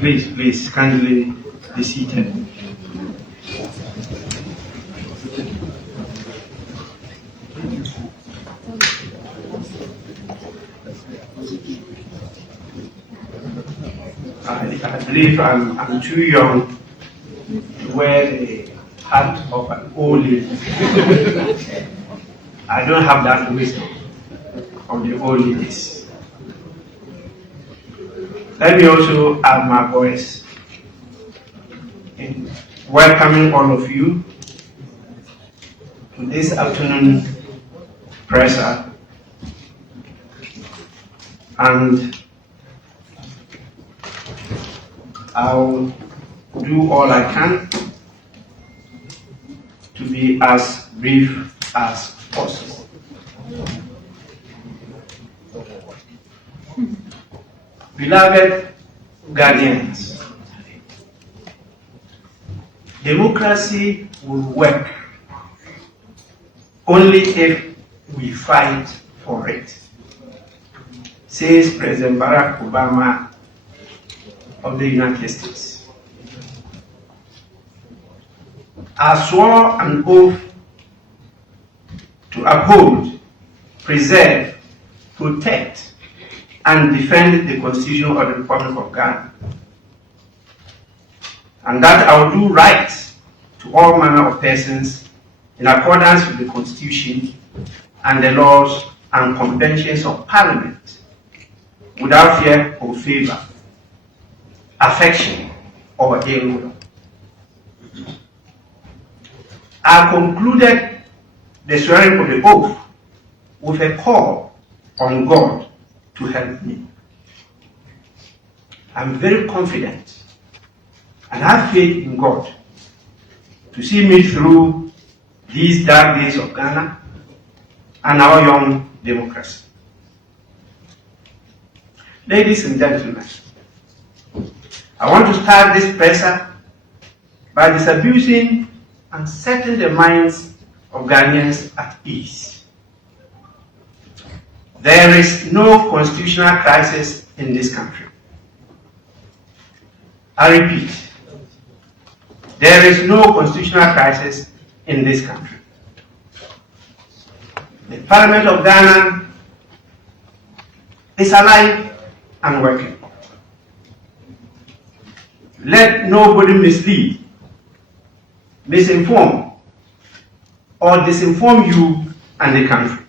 Please, kindly be seated. I believe I'm too young to wear the hat of an old lady. I don't have that wisdom of the old ladies. Let me also add my voice in welcoming all of you to this afternoon presser, and I'll do all I can to be as brief as possible. Beloved Ghanaians, democracy will work only if we fight for it, says President Barack Obama of the United States. I swore an oath to uphold, preserve, protect, and defend the Constitution of the Republic of Ghana, and that I will do right to all manner of persons in accordance with the Constitution and the laws and conventions of Parliament, without fear or favor, affection, or ill will. I concluded the swearing of the oath with a call on God to help me. I'm very confident and have faith in God to see me through these dark days of Ghana and our young democracy. Ladies and gentlemen, I want to start this presser by disabusing and setting the minds of Ghanaians at ease. There is no constitutional crisis in this country. I repeat, there is no constitutional crisis in this country. The Parliament of Ghana is alive and working. Let nobody mislead, misinform, or disinform you and the country.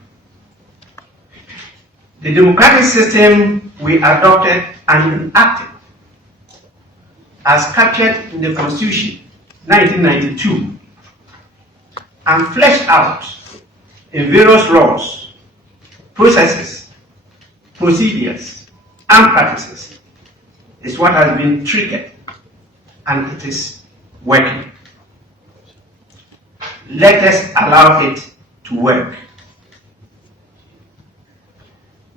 The democratic system we adopted and enacted, as captured in the Constitution 1992 and fleshed out in various laws, processes, procedures, and practices, is what has been triggered, and it is working. Let us allow it to work.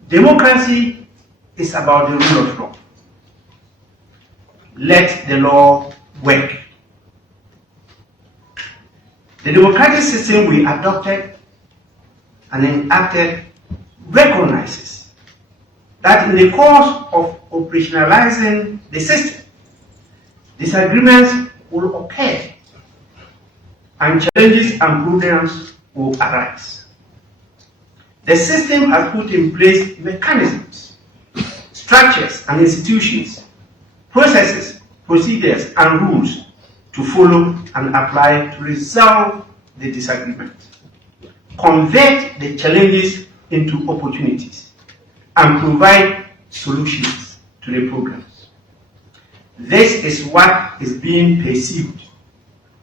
Democracy is about the rule of law. Let the law work. The democratic system we adopted and enacted recognizes that in the course of operationalizing the system, disagreements will occur and challenges and problems will arise. The system has put in place mechanisms, structures and institutions, processes, procedures and rules to follow and apply to resolve the disagreement, convert the challenges into opportunities, and provide solutions to the problems. This is what is being pursued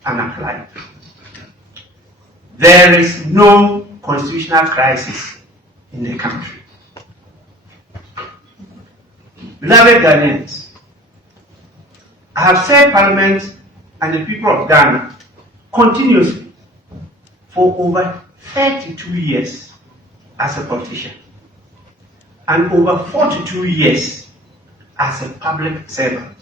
and applied. There is no constitutional crisis in the country. Beloved Ghanaians, I have served Parliament and the people of Ghana continuously for over 32 years as a politician and over 42 years as a public servant.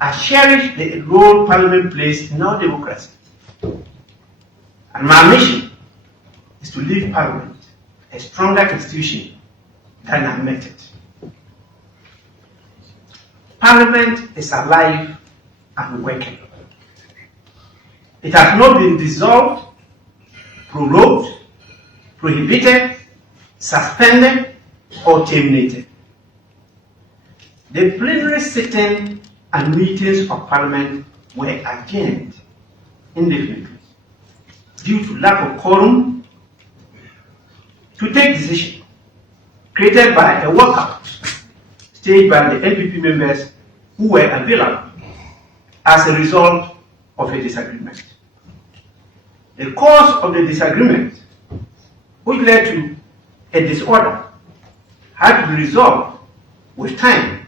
I cherish the role Parliament plays in our democracy, and my mission is to leave Parliament a stronger institution than I met it. Parliament is alive and working. It has not been dissolved, prorogued, prohibited, suspended, or terminated. The plenary sitting and meetings of Parliament were adjourned indefinitely due to lack of quorum to take decision created by a walkout staged by the NPP members who were available as a result of a disagreement. The cause of the disagreement, which led to a disorder, had to be resolved with time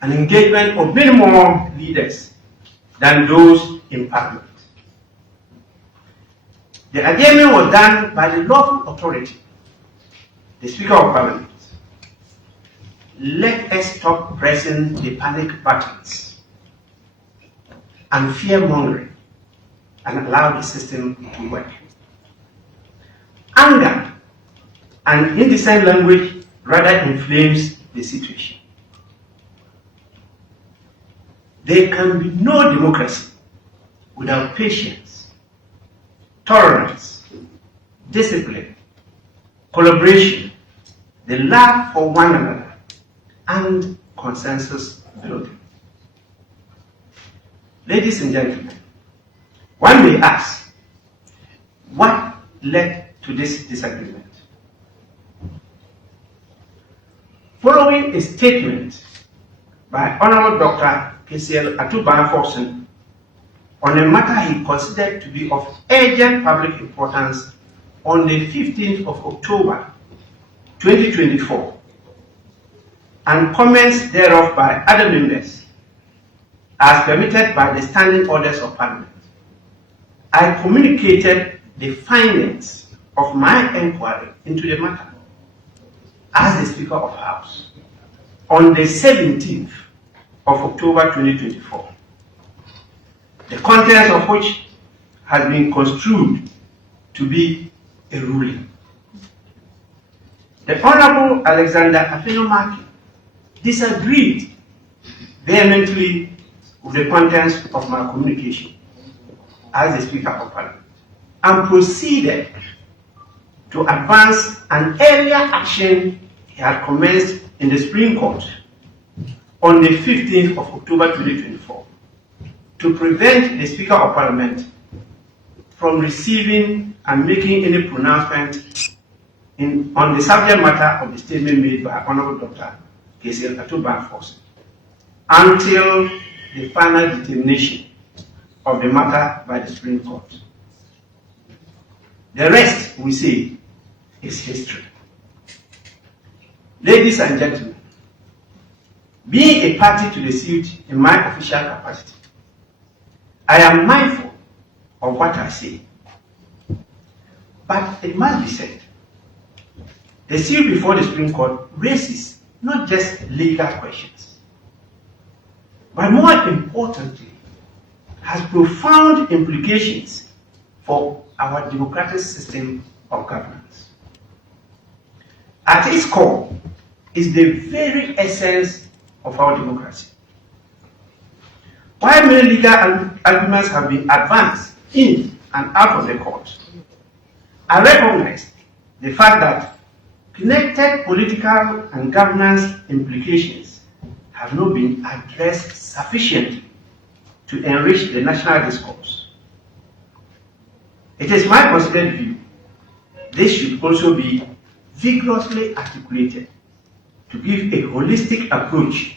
and engagement of many more leaders than those in Parliament. The adjournment was done by the lawful authority, the Speaker of Parliament. Let us stop pressing the panic buttons and fear-mongering and allow the system to work. Anger and indecent language rather inflames the situation. There can be no democracy without patience, tolerance, discipline, collaboration, the love for one another, and consensus building. Ladies and gentlemen, one may ask, what led to this disagreement? Following a statement by Honorable Dr. Sh0cks on a matter he considered to be of urgent public importance on the 15th of October 2024, and comments thereof by other members as permitted by the standing orders of Parliament, I communicated the findings of my inquiry into the matter as the Speaker of the House on the 17th of October 2024, the contents of which has been construed to be a ruling. The Honorable Alexander Afenyo disagreed vehemently with the contents of my communication as the Speaker of Parliament and proceeded to advance an earlier action he had commenced in the Supreme Court on the 15th of October 2024 to prevent the Speaker of Parliament from receiving and making any pronouncement on the subject matter of the statement made by Honorable Dr. Sh0cks until the final determination of the matter by the Supreme Court. The rest, we say, is history. Ladies and gentlemen, being a party to the suit in my official capacity, I am mindful of what I say. But it must be said, the suit before the Supreme Court raises not just legal questions, but more importantly, has profound implications for our democratic system of governance. At its core is the very essence of our democracy. While many legal arguments have been advanced in and out of the court, I recognize the fact that connected political and governance implications have not been addressed sufficiently to enrich the national discourse. It is my considered view this should also be vigorously articulated to give a holistic approach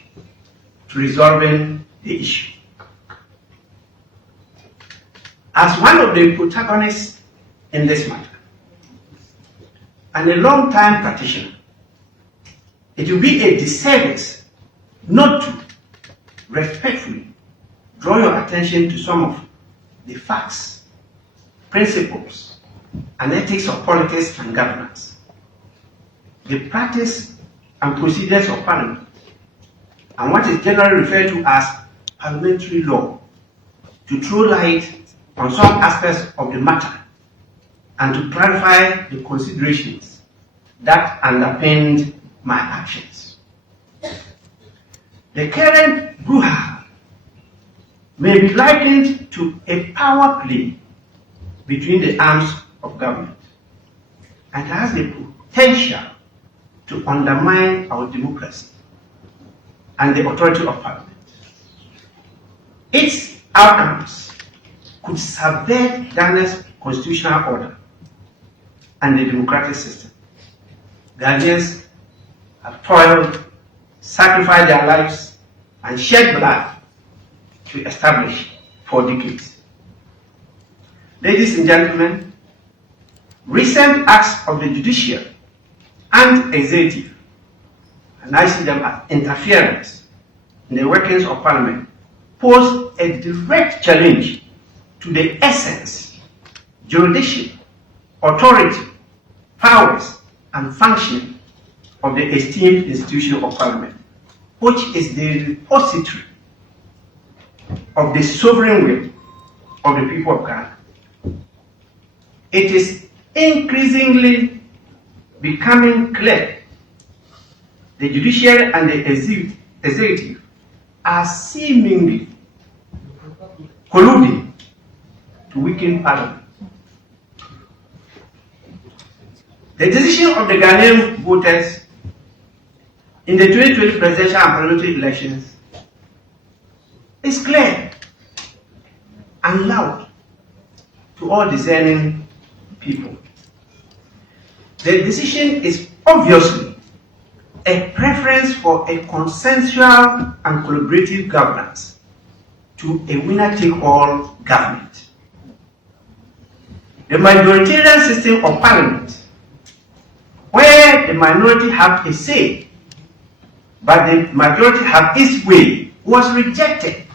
to resolving the issue. As one of the protagonists in this matter, and a long-time practitioner, it will be a disservice not to respectfully draw your attention to some of the facts, principles, and ethics of politics and governance, the practice and procedures of Parliament, and what is generally referred to as parliamentary law, to throw light on some aspects of the matter and to clarify the considerations that underpinned my actions. The current brouhaha may be likened to a power play between the arms of government and has the potential to undermine our democracy and the authority of Parliament. Its outcomes could subvert Ghana's constitutional order and the democratic system. Ghanaians have toiled, sacrificed their lives, and shed blood to establish for decades. Ladies and gentlemen, recent acts of the judiciary and executive, and I see them as interference in the workings of Parliament, pose a direct challenge to the essence, jurisdiction, authority, powers, and functioning of the esteemed institution of Parliament, which is the repository of the sovereign will of the people of Ghana. It is increasingly becoming clear the judiciary and the executive are seemingly colluding to weaken Parliament. The decision of the Ghanaian voters in the 2020 presidential and parliamentary elections is clear and loud to all discerning people. The decision is obviously a preference for a consensual and collaborative governance to a winner-take-all government. The majoritarian system of Parliament, where the minority have a say, but the majority have its way, was rejected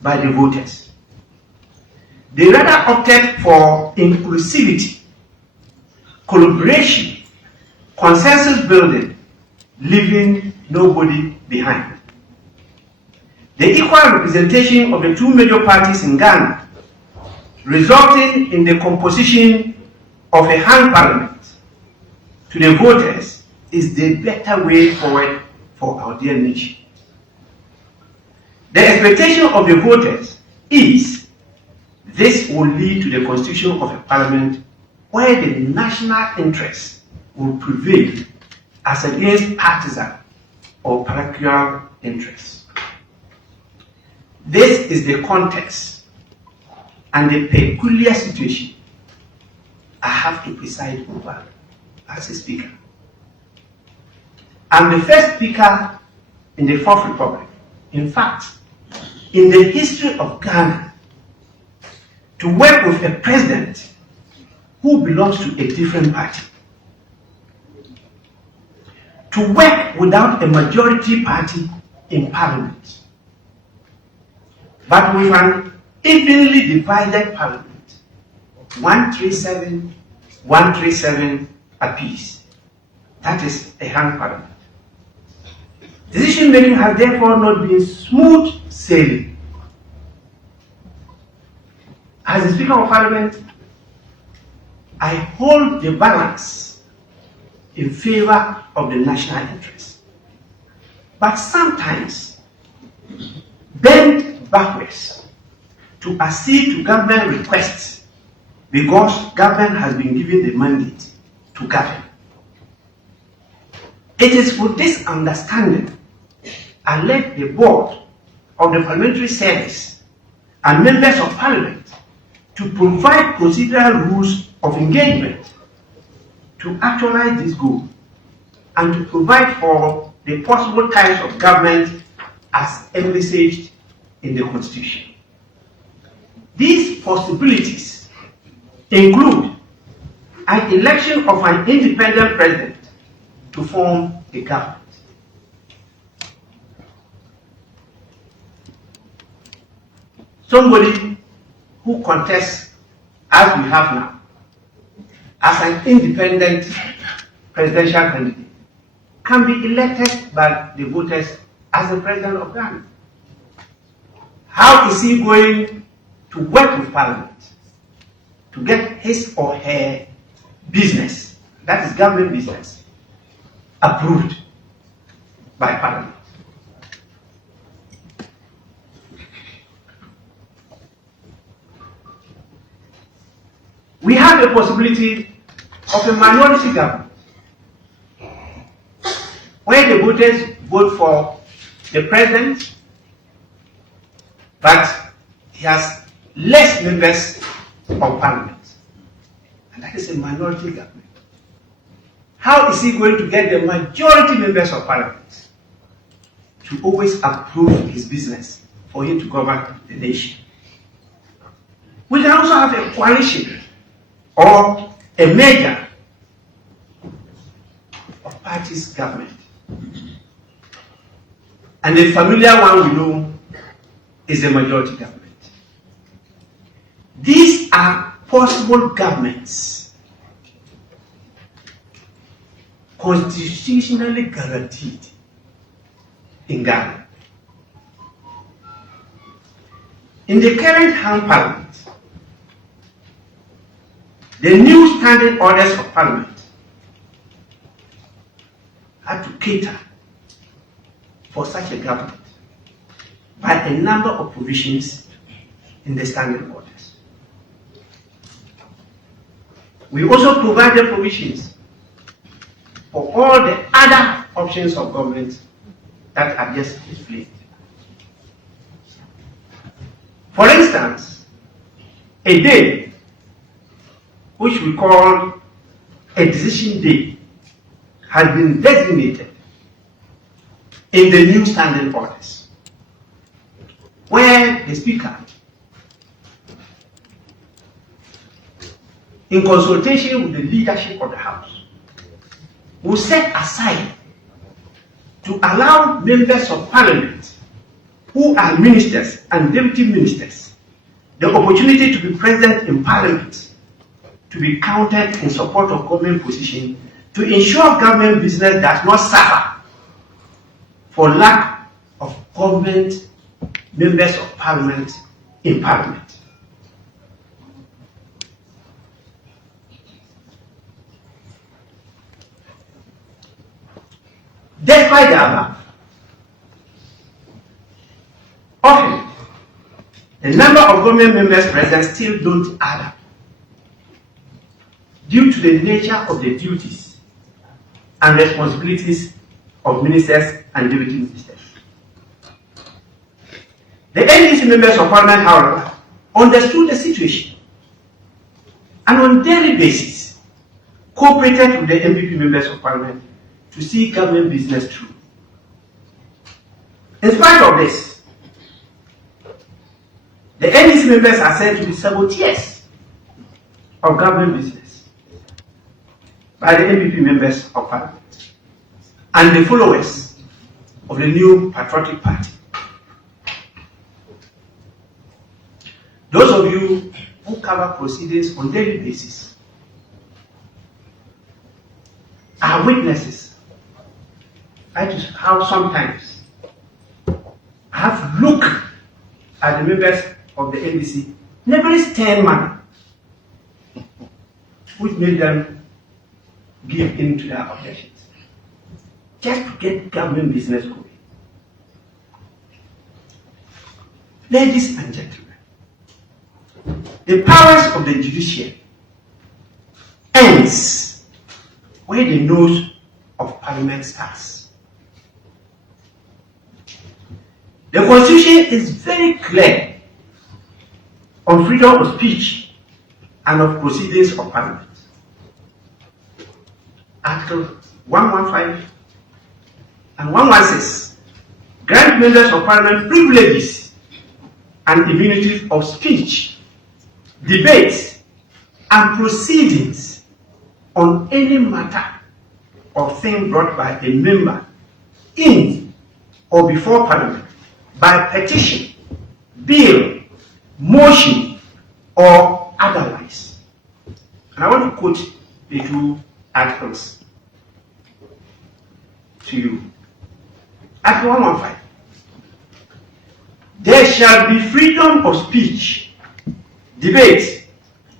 by the voters. They rather opted for inclusivity, collaboration, consensus building, leaving nobody behind. The equal representation of the two major parties in Ghana, resulting in the composition of a hung parliament, to the voters is the better way forward for our dear nation. The expectation of the voters is this will lead to the constitution of a parliament where the national interest will prevail as against partisan or parochial interests. This is the context and the peculiar situation I have to preside over as a speaker. I'm the first speaker in the Fourth Republic, in fact, in the history of Ghana, to work with a president who belongs to a different party, to work without a majority party in Parliament, but with an evenly divided Parliament, 137, 137 apiece. That is a hung Parliament. Decision making has therefore not been smooth sailing. As the Speaker of Parliament, I hold the balance in favor of the national interest, but sometimes bend backwards to accede to government requests because government has been given the mandate to govern. It is with this understanding I led the board of the Parliamentary Service and members of Parliament to provide procedural rules of engagement to actualize this goal and to provide for the possible types of government as envisaged in the Constitution. These possibilities include an election of an independent president to form a government, somebody who contests, as we have now, as an independent presidential candidate, can be elected by the voters as the president of Ghana. How is he going to work with Parliament to get his or her business, that is government business, approved by Parliament? we have a possibility of a minority government where the voters vote for the president, but he has less members of parliament. And that is a minority government. How is he going to get the majority members of parliament to always approve his business for him to govern the nation? We can also have a coalition or a merger of parties government. And the familiar one we know is the majority government. These are possible governments constitutionally guaranteed in Ghana. In the current hand parliament, the new standing orders of parliament had to cater for such a government by a number of provisions in the standing orders. We also provided provisions for all the other options of government that are just displayed. For instance, a day which we call a decision day has been designated in the new standing orders, where the Speaker, in consultation with the leadership of the House, will set aside to allow members of Parliament who are ministers and deputy ministers the opportunity to be present in Parliament, to be counted in support of government position, to ensure government business does not suffer for lack of government members of Parliament in Parliament. Despite the above, often the number of government members present still don't add up due to the nature of the duties and responsibilities of ministers and deputy ministers. The NDC members of Parliament, however, understood the situation and on a daily basis cooperated with the NPP members of Parliament to see government business through. In spite of this, the NDC members are said to be saboteurs of government business by the NPP members of Parliament and the followers of the new patriotic party. Those of you who cover proceedings on a daily basis are witnesses as to how sometimes I have to look at the members of the NDC in a very stern manner, which made them give in to their objections, just to get government business going. Ladies and gentlemen, the powers of the judiciary ends where the nose of Parliament starts. The Constitution is very clear on freedom of speech and of proceedings of Parliament. Article 115 and 116 grant members of Parliament privileges and immunities of speech, debates, and proceedings on any matter or thing brought by a member in or before Parliament by petition, bill, motion, or otherwise. And I want to quote the two articles to you. Article 115. There shall be freedom of speech, debate,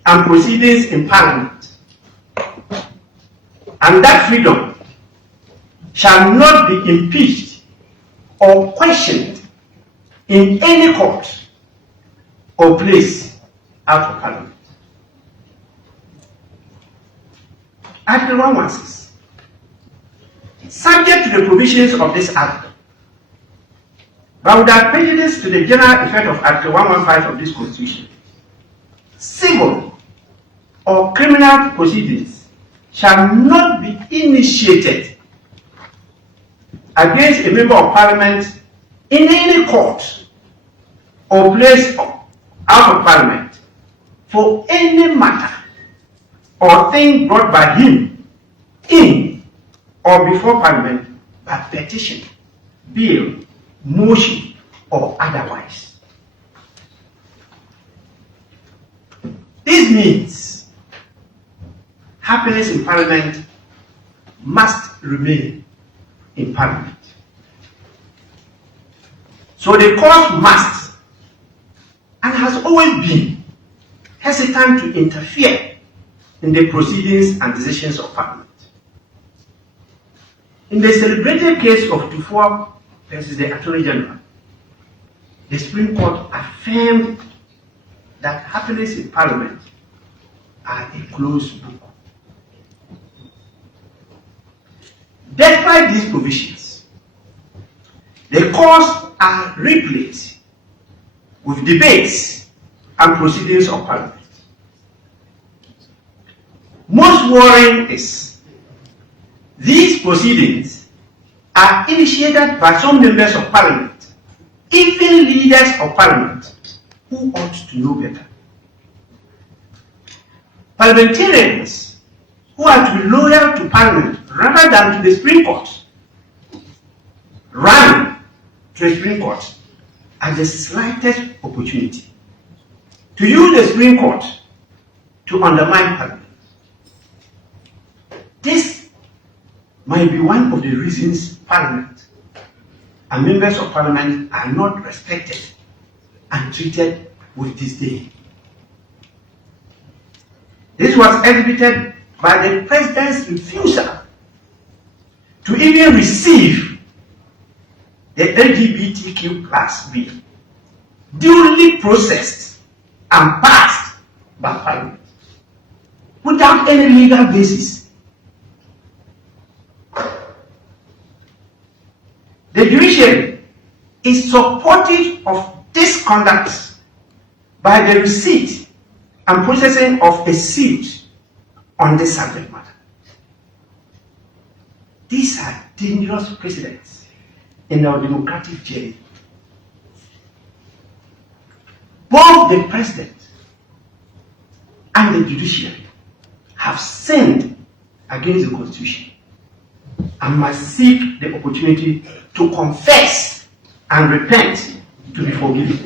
and proceedings in Parliament, and that freedom shall not be impeached or questioned in any court or place out of Parliament. Article 116. Subject to the provisions of this Act, but without prejudice to the general effect of Article 115 of this Constitution, civil or criminal proceedings shall not be initiated against a member of Parliament in any court or place out of Parliament for any matter or thing brought by him in or before Parliament by petition, bill, motion, or otherwise. This means happiness in Parliament must remain in Parliament. So the court must and has always been hesitant to interfere in the proceedings and decisions of Parliament. In the celebrated case of Tufo versus the Attorney General, the Supreme Court affirmed that happiness in Parliament are a closed book. Despite these provisions, the courts are replaced with debates and proceedings of Parliament. Most worrying is these proceedings are initiated by some members of Parliament, even leaders of Parliament, who ought to know better. Parliamentarians who are to be loyal to Parliament rather than to the Supreme Court run to the Supreme Court at the slightest opportunity to use the Supreme Court to undermine Parliament. This might be one of the reasons Parliament and members of Parliament are not respected and treated with disdain. This was exhibited by the President's refusal to even receive the LGBTQ plus bill, duly processed and passed by Parliament, without any legal basis. The judiciary is supportive of this conduct by the receipt and processing of a suit on this subject matter. These are dangerous precedents in our democratic journey. Both the President and the judiciary have sinned against the Constitution and must seek the opportunity to confess and repent to be forgiven.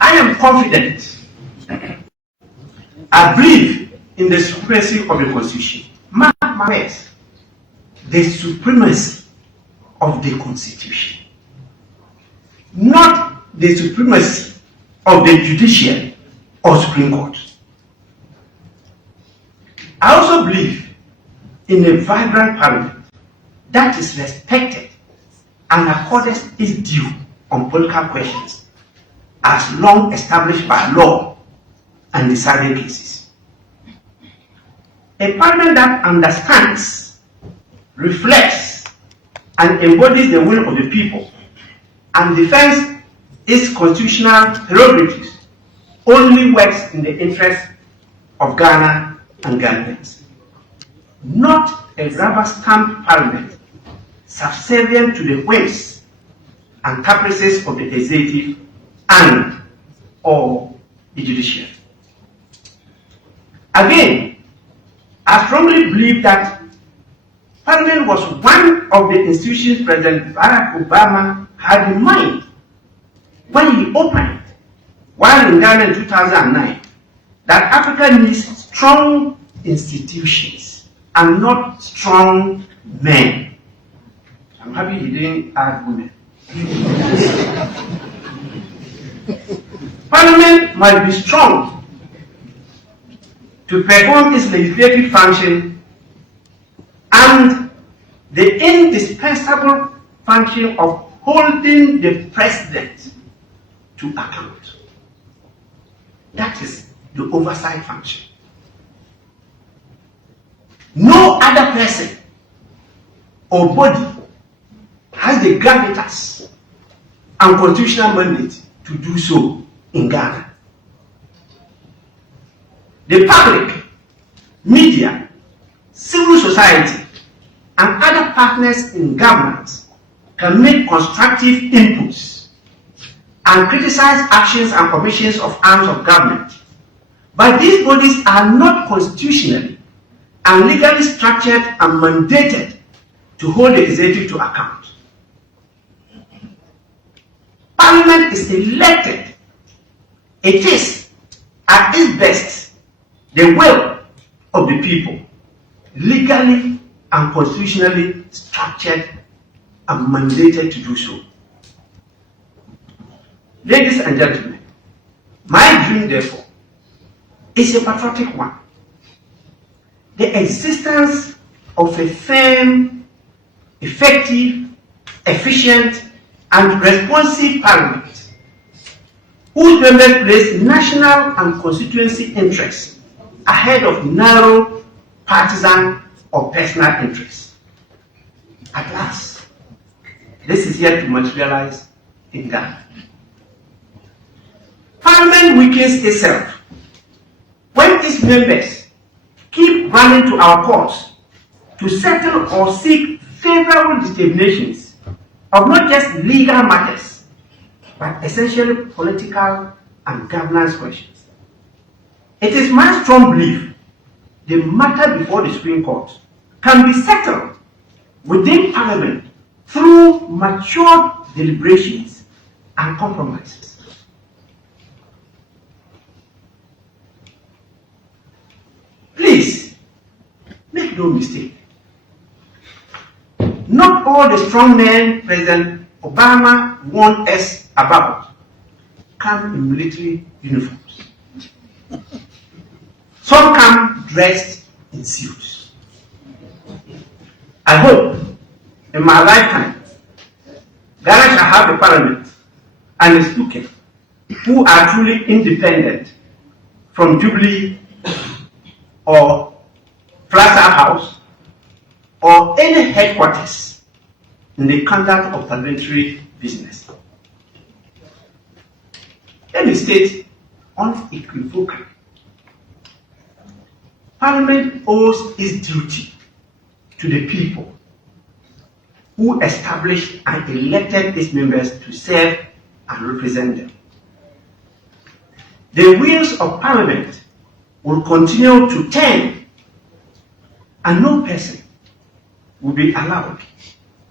I am confident. I believe in the supremacy of the Constitution. Mark my words, the supremacy of the Constitution, not the supremacy of the judiciary or Supreme Court. I also believe in a vibrant Parliament that is respected and accorded its due on political questions as long established by law and decided cases. A Parliament that understands, reflects, and embodies the will of the people and defends its constitutional prerogatives only works in the interest of Ghana and Ghanaians. Not a rubber stamp Parliament subservient to the whims and caprices of the executive and or the judiciary. Again, I strongly believe that Parliament was one of the institutions President Barack Obama had in mind when he opened, while in Ghana in 2009, that Africa needs strong institutions and not strong men. I'm happy he didn't add women. Parliament must be strong to perform its legislative function and the indispensable function of holding the president to account. That is the oversight function. No other person or body has the gravitas and constitutional mandate to do so in Ghana. The public, media, civil society, and other partners in government can make constructive inputs and criticize actions and commissions of arms of government, but these bodies are not constitutionally and legally structured and mandated to hold the executive to account. Parliament is elected. It is, at its best, the will of the people, legally and constitutionally structured and mandated to do so. Ladies and gentlemen, my dream, therefore, is a patriotic one. The existence of a firm, effective, efficient, and responsive parliament whose members place national and constituency interests ahead of narrow, partisan, or personal interests. At last, this is yet to materialize in Ghana. Parliament weakens itself when its members keep running to our courts to settle or seek favorable determinations of not just legal matters, but essentially political and governance questions. It is my strong belief the matter before the Supreme Court can be settled within Parliament through matured deliberations and compromises. Please, make no mistake. Not all the strong men President Obama warned us about come in military uniforms. Some come dressed in suits. I hope in my lifetime, Ghana shall have a parliament and a speaker who are truly independent from Jubilee or Plaza House or any headquarters in the conduct of parliamentary business. Let me state unequivocally, Parliament owes its duty to the people who established and elected its members to serve and represent them. The wheels of Parliament will continue to turn, and no person will be allowed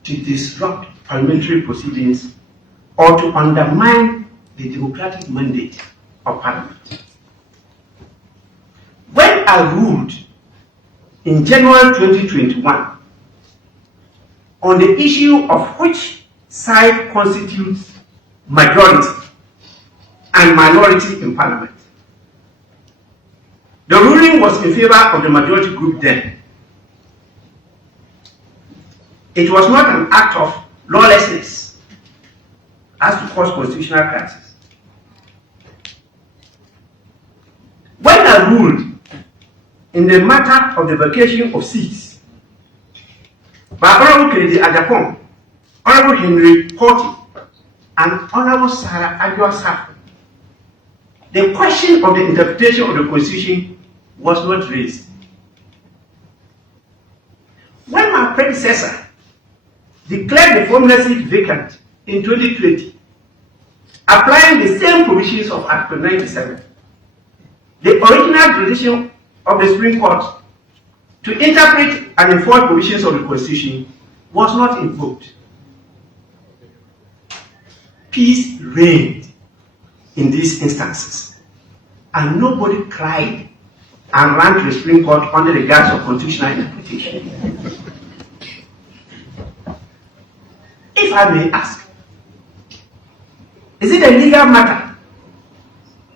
to disrupt parliamentary proceedings or to undermine the democratic mandate of Parliament. When I ruled in January 2021 on the issue of which side constitutes majority and minority in Parliament, the ruling was in favor of the majority group then. It was not an act of lawlessness as to cause constitutional crisis. When I ruled in the matter of the vacation of seats by Honorable Kennedy Ajapong, Honorable Henry Porty, and Honorable Sarah Adjoa, the question of the interpretation of the Constitution was not raised. When my predecessor declared the former seat vacant in 2020, applying the same provisions of Article 97, the original decision of the Supreme Court to interpret and enforce provisions of the Constitution was not invoked. Peace reigned in these instances, and nobody cried and ran to the Supreme Court under the guise of constitutional interpretation. If I may ask, is it a legal matter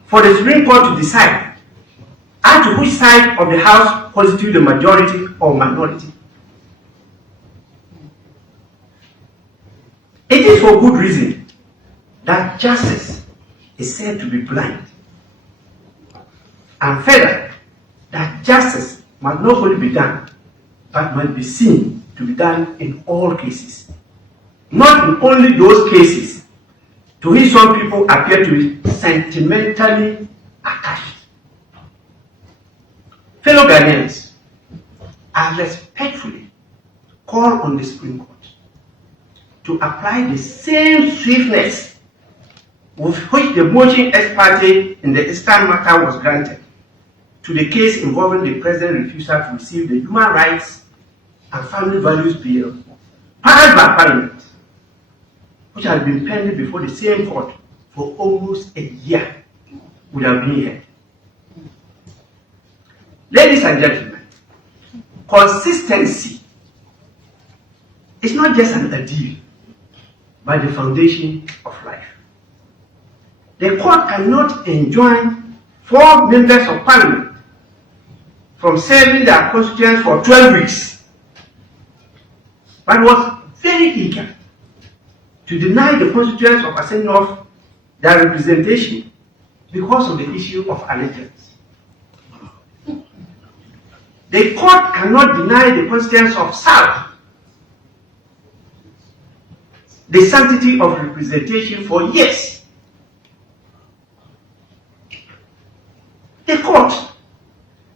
for the Supreme Court to decide as to which side of the House constitutes the majority or minority? It is for good reason that justice is said to be blind, and further, that justice must not only be done, but must be seen to be done in all cases, not in only those cases to which some people appear to be sentimentally attached. Fellow Ghanaians, I respectfully call on the Supreme Court to apply the same swiftness with which the motion ex parte in the Eastern matter was granted to the case involving the President's refusal to receive the Human Rights and Family Values Bill passed by Parliament, which has been pending before the same court for almost a year without being heard. Ladies and gentlemen, consistency is not just an ideal, but the foundation of life. The court cannot enjoin 4 members of Parliament from serving their constituents for 12 weeks, but was very eager to deny the constituents of Afenyo their representation because of the issue of allegiance. The court cannot deny the constituents of South the sanctity of representation for years. The court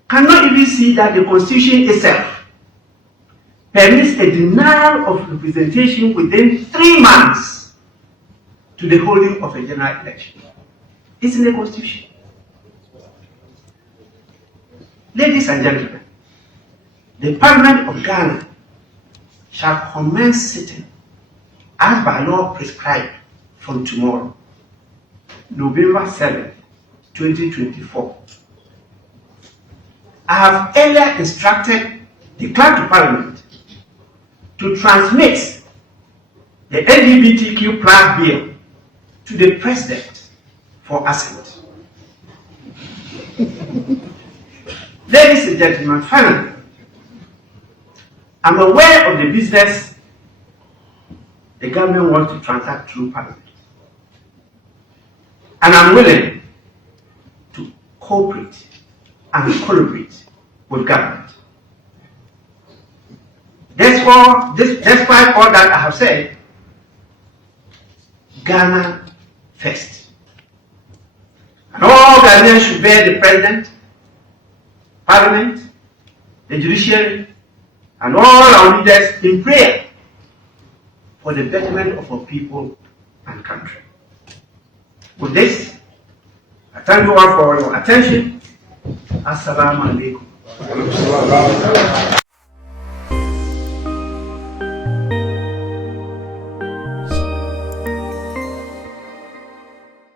cannot even see that the Constitution itself permits a denial of representation within 3 months to the holding of a general election. It's in the Constitution. Ladies and gentlemen, the Parliament of Ghana shall commence sitting as by law prescribed from tomorrow, November 7, 2024. I have earlier instructed the Clerk of Parliament to transmit the LGBTQ+ bill to the President for assent. Ladies and gentlemen, finally, I'm aware of the business the government wants to transact through Parliament, and I'm willing to cooperate and collaborate with government. Despite all that I have said, Ghana first. And all Ghanaians should bear the President, Parliament, the judiciary, and all our leaders in prayer for the betterment of our people and country. With this, I thank you all for your attention. Assalamu alaikum.